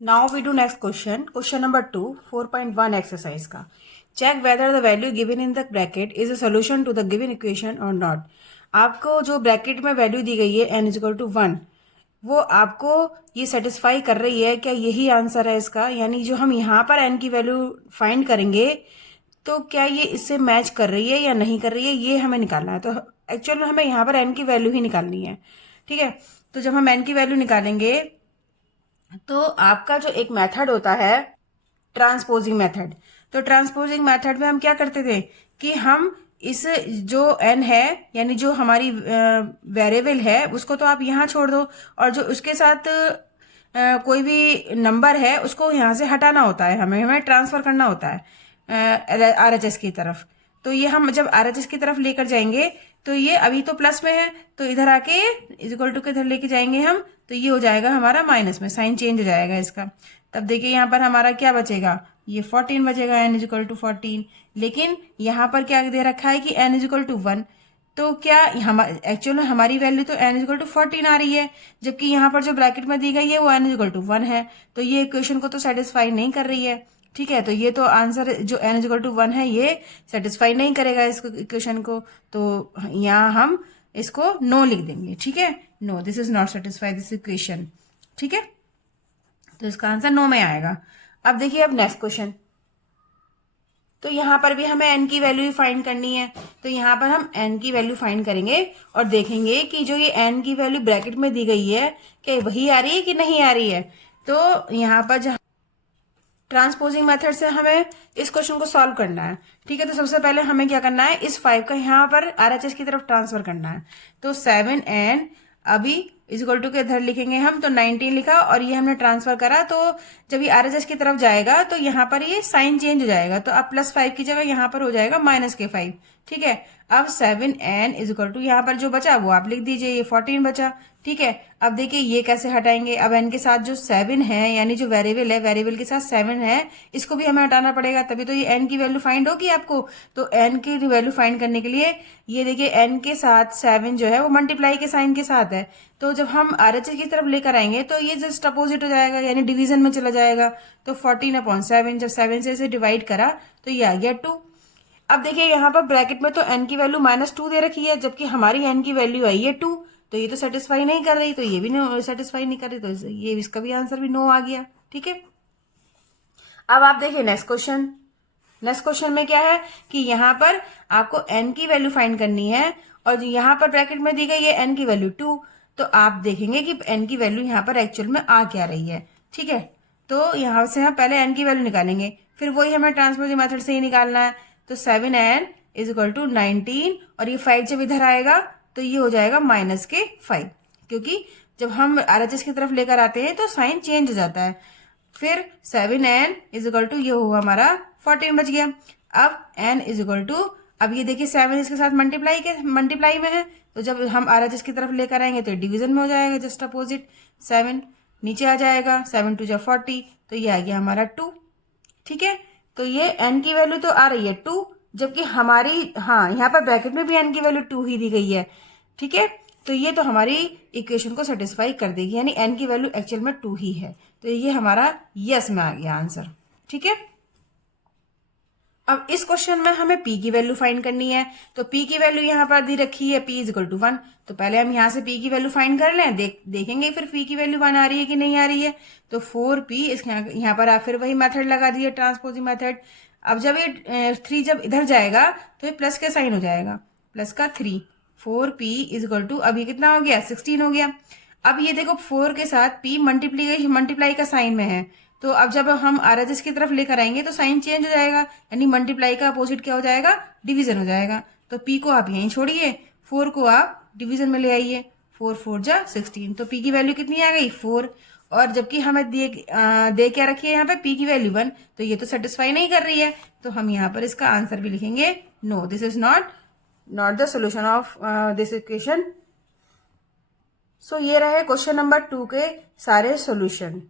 Now we do next question. Question number 2, 4.1 exercise का. Check whether the value given in the bracket is a solution to the given equation or not. आपको जो bracket में value दी गई है n is equal to 1, वो आपको ये satisfy कर रही है क्या, यही आंसर है इसका. यानी जो हम यहाँ पर n की वैल्यू फाइंड करेंगे तो क्या ये इससे मैच कर रही है या नहीं कर रही है, ये हमें निकालना है. तो एक्चुअल में हमें यहाँ पर n की वैल्यू ही निकालनी है. ठीक है, तो जब हम n की वैल्यू निकालेंगे तो आपका जो एक मेथड होता है ट्रांसपोजिंग मेथड, तो ट्रांसपोजिंग मेथड में हम क्या करते थे कि हम इस जो n है यानी जो हमारी वेरिएबल है उसको तो आप यहाँ छोड़ दो, और जो उसके साथ कोई भी नंबर है उसको यहाँ से हटाना होता है, हमें ट्रांसफर करना होता है RHS की तरफ. तो ये हम जब RHS की तरफ लेकर जाएंगे तो ये अभी तो प्लस में है, तो इधर आके इज इक्वल टू के इधर लेके जाएंगे हम, तो ये हो जाएगा हमारा माइनस में, साइन चेंज हो जाएगा इसका. तब देखिए यहाँ पर हमारा क्या बचेगा, ये 14 बचेगा, n इज इक्वल टू 14. लेकिन यहाँ पर क्या दे रखा है कि n इज इक्वल टू 1, तो क्या हम एक्चुअल में हमारी वैल्यू तो n इज इक्वल टू 14 आ रही है, जबकि यहाँ पर जो ब्रैकेट में दी गई है वो n इज इक्वल टू 1 है. तो ये इक्वेशन को तो सेटिस्फाई नहीं कर रही है. ठीक है, तो ये तो आंसर जो n इज इक्वल टू 1 है ये सेटिस्फाई नहीं करेगा इस इक्वेशन को, तो यहाँ हम इसको नो लिख देंगे. ठीक है, no, this is not satisfy this equation. ठीक है, तो इसका आंसर नो में आएगा. अब देखिए अब नेक्स्ट क्वेश्चन, तो यहाँ पर भी हमें n की वैल्यू फाइंड करनी है. तो यहाँ पर हम n की वैल्यू फाइंड करेंगे और देखेंगे कि जो ये n की वैल्यू ब्रैकेट में दी गई है क्या वही आ रही है कि नहीं आ रही है. तो यहाँ पर जहाँ ट्रांसपोजिंग मेथड से हमें इस क्वेश्चन को सॉल्व करना है. ठीक है, तो सबसे पहले हमें क्या करना है, इस 5 का यहाँ पर RHS की तरफ ट्रांसफर करना है. तो 7n अभी इज इक्वल टू के इधर लिखेंगे हम, तो 19 लिखा और ये हमने ट्रांसफर करा, तो जब ये RHS की तरफ जाएगा तो यहाँ पर ये साइन चेंज हो जाएगा, तो अब +5 की जगह यहाँ पर हो जाएगा -5. ठीक है, अब 7n इज इक्वल टू यहाँ पर जो बचा वो आप लिख दीजिए, ये 14 बचा. ठीक है, अब देखिए ये कैसे हटाएंगे, अब n के साथ जो 7 है यानी जो वेरिएबल है, वेरिएबल के साथ 7 है, इसको भी हमें हटाना पड़ेगा, तभी तो ये n की वैल्यू फाइंड होगी आपको. तो n की वैल्यू फाइंड करने के लिए ये देखिए n के साथ 7 जो है वो मल्टीप्लाई के साइन के साथ है, तो जब हम RHS की तरफ लेकर आएंगे तो ये जस्ट अपोजिट हो जाएगा यानी डिवीजन में चला जाएगा. तो 14/7, जब 7 से इसे डिवाइड करा तो ये आ गया 2. अब देखिए यहाँ पर ब्रैकेट में तो n की वैल्यू -2 दे रखी है, जबकि हमारी n की वैल्यू आई है 2, तो ये तो सेटिस्फाई नहीं कर रही, तो ये भी सेटिस्फाई नहीं कर रही, तो ये इसका भी आंसर भी नो आ गया. ठीक है, अब आप देखिए नेक्स्ट क्वेश्चन. नेक्स्ट क्वेश्चन में क्या है कि यहाँ पर आपको n की वैल्यू फाइंड करनी है और यहाँ पर ब्रैकेट में दी गई है n की वैल्यू 2, तो आप देखेंगे कि n की वैल्यू यहाँ पर एक्चुअल में आ क्या रही है. ठीक है, तो यहाँ से हम पहले n की वैल्यू निकालेंगे, फिर वही हमें ट्रांसपोजिंग मेथड से ही निकालना है. तो 7n इज इक्वल टू 19 और ये 5 जब इधर आएगा तो ये हो जाएगा -5, क्योंकि जब हम RHS की तरफ लेकर आते हैं तो साइन चेंज हो जाता है. फिर 7n इज इक्वल टू ये हुआ हमारा 14 बच गया. अब n इज इक्वल टू, अब ये देखिए 7 इसके साथ मल्टीप्लाई में है, तो जब हम RHS की तरफ लेकर आएंगे तो डिवीजन में हो जाएगा, जस्ट अपोजिट. 7 नीचे आ जाएगा, 7 2 जा 40, तो ये आ गया हमारा 2. ठीक है, तो ये n की वैल्यू तो आ रही है 2, जबकि हमारी यहाँ पर ब्रैकेट में भी n की वैल्यू 2 ही दी गई है. ठीक है, तो ये तो हमारी इक्वेशन को सेटिस्फाई कर देगी, यानी n की वैल्यू एक्चुअल में 2 ही है, तो ये हमारा यस में आ गया आंसर. ठीक है, अब इस क्वेश्चन में हमें p की वैल्यू फाइंड करनी है, तो p की वैल्यू यहाँ पर दी रखी है, p इज इक्वल टू 1, तो पहले हम यहाँ से p की वैल्यू फाइंड कर लें, देखेंगे फिर p की वैल्यू 1 आ रही है कि नहीं आ रही है. तो 4p यहाँ पर आप फिर वही मेथड लगा दिए ट्रांसपोजिंग मेथड. अब जब ये 3 जब इधर जाएगा तो ये प्लस का साइन हो जाएगा, प्लस का 3, 4p इज इक्वल टू, अब ये कितना हो गया 16 हो गया. अब ये देखो 4 के साथ p मल्टीप्लाई का साइन में है, तो अब जब हम RHS की तरफ लेकर आएंगे तो साइन चेंज हो जाएगा, यानी मल्टीप्लाई का अपोजिट क्या हो जाएगा, डिवीजन हो जाएगा. तो p को आप यहीं छोड़िए, 4 को आप डिवीजन में ले आइए, 4 4 जा 16, तो p की वैल्यू कितनी आ गई 4. और जबकि हमें दे क्या रखी है यहाँ पे p की वैल्यू 1, तो ये तो सेटिस्फाई नहीं कर रही है, तो हम यहाँ पर इसका आंसर भी लिखेंगे no, this is not the solution of this equation. So ये रहे क्वेश्चन नंबर 2 के सारे सोल्यूशन.